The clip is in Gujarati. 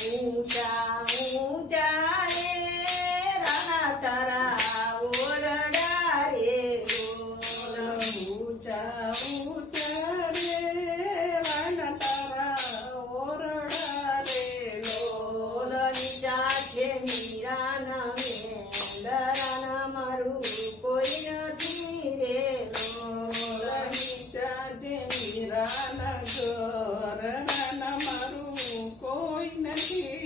ઊંચા ઊંચા રે રાણા તારા ઓરડા રે લોલ ઊંચા ઊંચા રે રાણા તારા ઓરડા રે લોલ નીચા છે મીરાના મેંદરાના મારું કોઈ નથી રે લોલ નીચા જે મીરાના ઘર નાના મારું કોઈ નથી